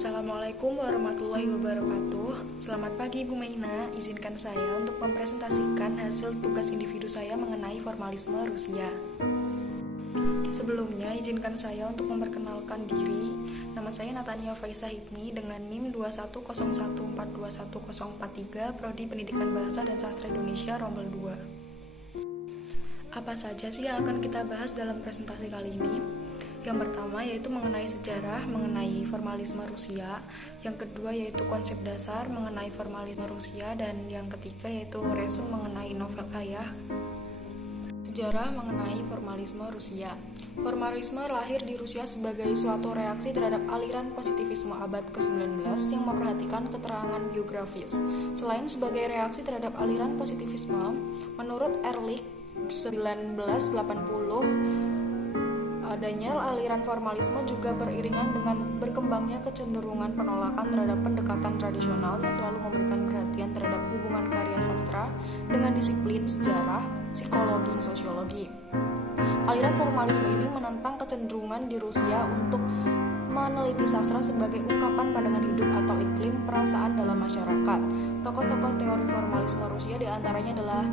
Assalamualaikum warahmatullahi wabarakatuh. Selamat pagi Bu Maina. Izinkan saya untuk mempresentasikan hasil tugas individu saya mengenai formalisme Rusia. Sebelumnya, izinkan saya untuk memperkenalkan diri. Nama saya Natania Faisah Hidni dengan NIM 21014211043, Prodi Pendidikan Bahasa dan Sastra Indonesia Rombel 2. Apa saja sih yang akan kita bahas dalam presentasi kali ini? Yang pertama yaitu mengenai sejarah, mengenai formalisme Rusia. Yang kedua yaitu konsep dasar mengenai formalisme Rusia. Dan yang ketiga yaitu resum mengenai novel Ayah. Sejarah mengenai formalisme Rusia. Formalisme lahir di Rusia sebagai suatu reaksi terhadap aliran positivisme abad ke-19 yang memperhatikan keterangan biografis. Selain sebagai reaksi terhadap aliran positivisme, menurut Ehrlich 1980, adanya aliran formalisme juga beriringan dengan berkembangnya kecenderungan penolakan terhadap pendekatan tradisional yang selalu memberikan perhatian terhadap hubungan karya sastra dengan disiplin sejarah, psikologi, dan sosiologi. Aliran formalisme ini menentang kecenderungan di Rusia untuk meneliti sastra sebagai ungkapan pandangan hidup atau iklim perasaan dalam masyarakat. Tokoh-tokoh teori formalisme Rusia diantaranya adalah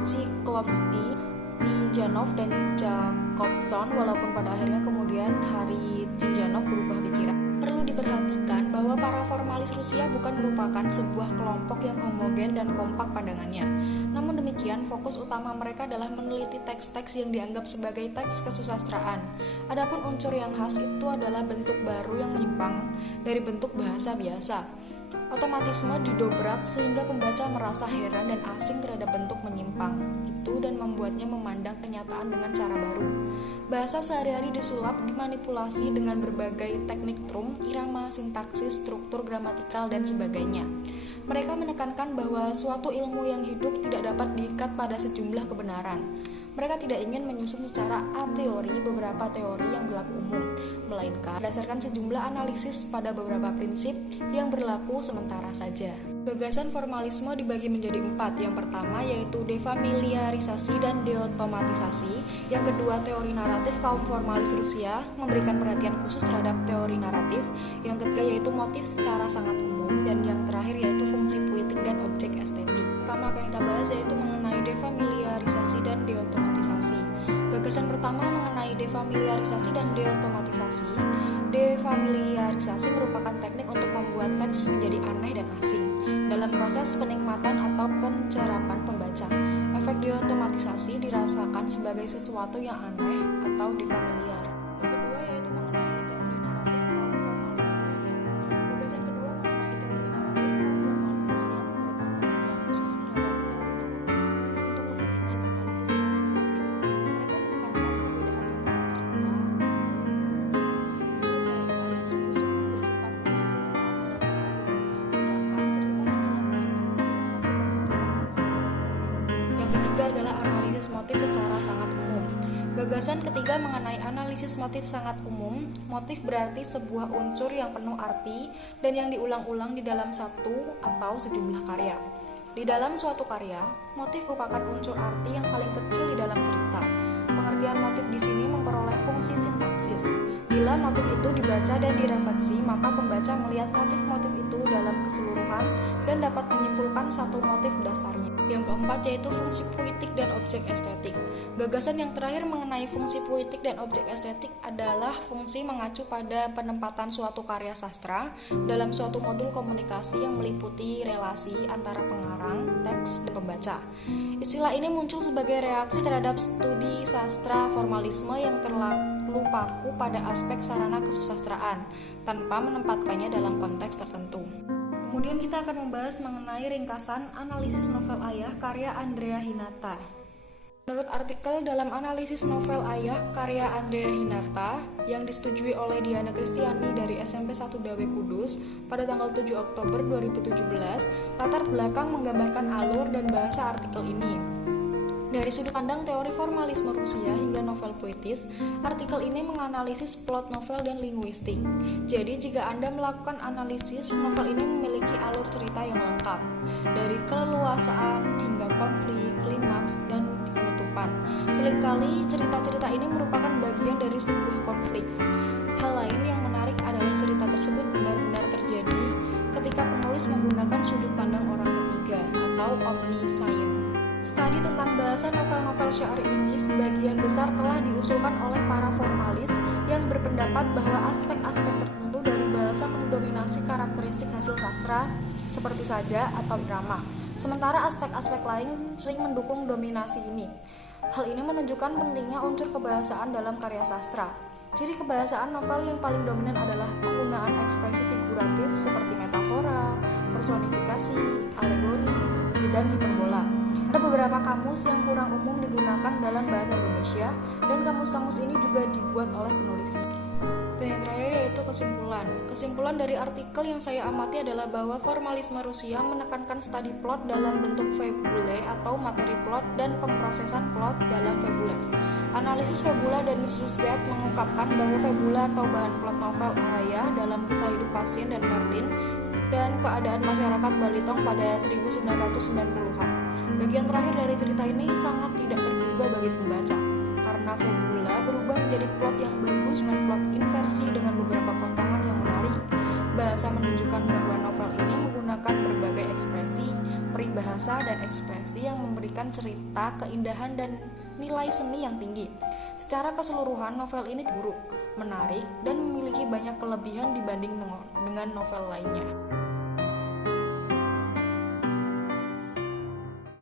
Shklovsky, Tijanov dan Jacobson, walaupun pada akhirnya kemudian Hari Tijanov berubah pikiran. Perlu diperhatikan bahwa para formalis Rusia bukan merupakan sebuah kelompok yang homogen dan kompak pandangannya. Namun demikian, fokus utama mereka adalah meneliti teks-teks yang dianggap sebagai teks kesusastraan. Adapun unsur yang khas itu adalah bentuk baru yang menyimpang dari bentuk bahasa biasa. Otomatisme didobrak sehingga pembaca merasa heran dan asing terhadap bentuk menyimpang itu dan membuatnya memandang kenyataan dengan cara baru. Bahasa sehari-hari disulap, dimanipulasi dengan berbagai teknik trum, irama, sintaksis, struktur gramatikal, dan sebagainya. Mereka menekankan bahwa suatu ilmu yang hidup tidak dapat diikat pada sejumlah kebenaran. Mereka tidak ingin menyusun secara a priori beberapa teori yang berlaku umum, melainkan berdasarkan sejumlah analisis pada beberapa prinsip yang berlaku sementara saja. Gagasan formalisme dibagi menjadi 4. Yang pertama yaitu defamiliarisasi dan deotomatisasi. Yang kedua teori naratif kaum formalis Rusia, memberikan perhatian khusus terhadap teori naratif. Yang ketiga yaitu motif secara sangat umum. Dan yang terakhir yaitu fungsi puitik dan objek estetik. Pertama akan kita bahas yaitu mengenai defamiliarisasi dan deotomatisasi. Gagasan pertama mengenai defamiliarisasi dan deotomatisasi. Defamiliarisasi merupakan teknik untuk membuat teks menjadi aneh dan asing dalam proses penikmatan atau pencerapan pembaca. Efek deotomatisasi dirasakan sebagai sesuatu yang aneh atau defamiliar. Yang kedua yaitu mengenai teori naratif kaum formalis Rusia. Gagasan kedua mengenai teori naratif kaum formalis Rusia memberikan perhatian khusus terhadap teori naratif untuk kepentingan analisis teks naratif. Mereka menekankan perbedaan antara cerita, alur, dan motif. Menurut mereka yang sungguh-sungguh bersifat kesusastraan adalah alur, sedangkan cerita hanyalah bahan mentah yang masih membutuhkan pengalaman. Yang ketiga adalah analisis motif secara sangat umum. Gagasan ketiga mengenai analisis motif sangat umum. Motif berarti sebuah unsur yang penuh arti dan yang diulang-ulang di dalam satu atau sejumlah karya. Di dalam suatu karya, motif merupakan unsur arti yang paling kecil di dalam cerita. Pengertian motif di sini memperoleh fungsi sintaksis. Bila motif itu dibaca dan direfleksi, maka pembaca melihat motif-motif itu dalam keseluruhan dan dapat menyimpulkan satu motif dasarnya. Yang keempat yaitu fungsi puitik dan objek estetik. Gagasan yang terakhir mengenai fungsi puitik dan objek estetik adalah fungsi mengacu pada penempatan suatu karya sastra dalam suatu modul komunikasi yang meliputi relasi antara pengarang, teks, dan pembaca. Istilah ini muncul sebagai reaksi terhadap studi sastra formalisme yang terlalu paku pada aspek sarana kesusastraan tanpa menempatkannya dalam konteks tertentu. Kemudian kita akan membahas mengenai ringkasan analisis novel Ayah karya Andrea Hinata. Menurut artikel dalam analisis novel Ayah karya Andrea Hinata yang disetujui oleh Diana Kristiani dari SMP 1 Dawe Kudus pada tanggal 7 Oktober 2017, latar belakang menggambarkan alur dan bahasa artikel ini. Dari sudut pandang teori formalisme Rusia hingga novel puitis, artikel ini menganalisis plot novel dan linguistik. Jadi jika Anda melakukan analisis, novel ini memiliki alur cerita yang lengkap, dari keleluasaan hingga konflik, klimaks, dan penutupan. Seringkali cerita-cerita ini merupakan bagian dari sebuah konflik. Hal lain yang menarik adalah cerita tersebut benar-benar menggunakan sudut pandang orang ketiga atau omniscient. Studi tentang bahasa novel-novel syair ini sebagian besar telah diusulkan oleh para formalis yang berpendapat bahwa aspek-aspek tertentu dari bahasa mendominasi karakteristik hasil sastra seperti saja atau irama, sementara aspek-aspek lain sering mendukung dominasi ini. Hal ini menunjukkan pentingnya unsur kebahasaan dalam karya sastra. Ciri kebahasaan novel yang paling dominan adalah penggunaan ekspresi figuratif seperti metafora, personifikasi, alegori, dan hiperbola. Ada beberapa kamus yang kurang umum digunakan dalam bahasa Indonesia, dan kamus-kamus ini juga dibuat oleh penulis. Dan yang terakhir yaitu kesimpulan. Kesimpulan dari artikel yang saya amati adalah bahwa formalisme Rusia menekankan studi plot dalam bentuk fabulae atau materi plot dan pemrosesan plot dalam fabules. Analisis fabula dan Suzette mengungkapkan bahwa fabula atau bahan plot novel Ahaya dalam kisah hidup Pasien dan Martin dan keadaan masyarakat Balitong pada 1990-an. Bagian terakhir dari cerita ini sangat tidak terduga bagi pembaca, karena fabula berubah menjadi plot yang bagus dengan plot inversi dengan beberapa potongan yang menarik. Bahasa menunjukkan bahwa novel ini menggunakan berbagai ekspresi, peribahasa, dan ekspresi yang memberikan cerita, keindahan, dan nilai seni yang tinggi. Secara keseluruhan, novel ini buruk, menarik, dan memiliki banyak kelebihan dibanding dengan novel lainnya.